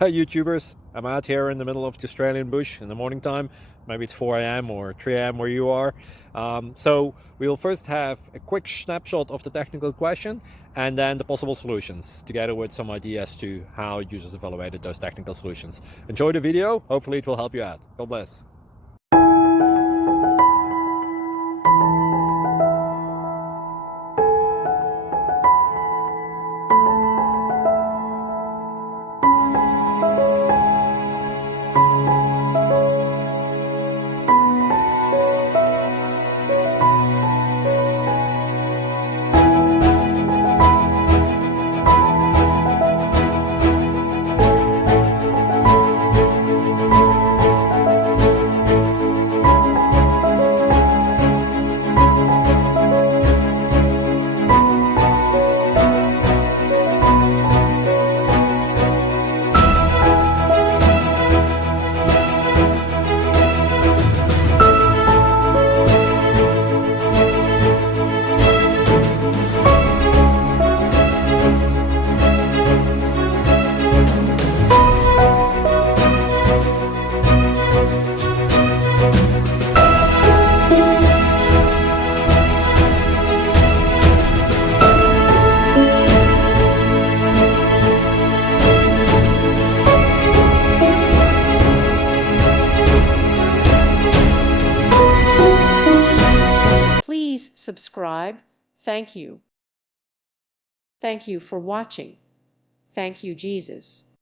Hey YouTubers, I'm out here in the middle of the Australian bush in the morning time. Maybe it's 4 a.m. or 3 a.m. where you are. So we'll first have a quick snapshot of the technical question and then the possible solutions, together with some ideas to how users evaluated those technical solutions. Enjoy the video, hopefully it will help you out. God bless. Please subscribe. Thank you. Thank you for watching. Thank you, Jesus.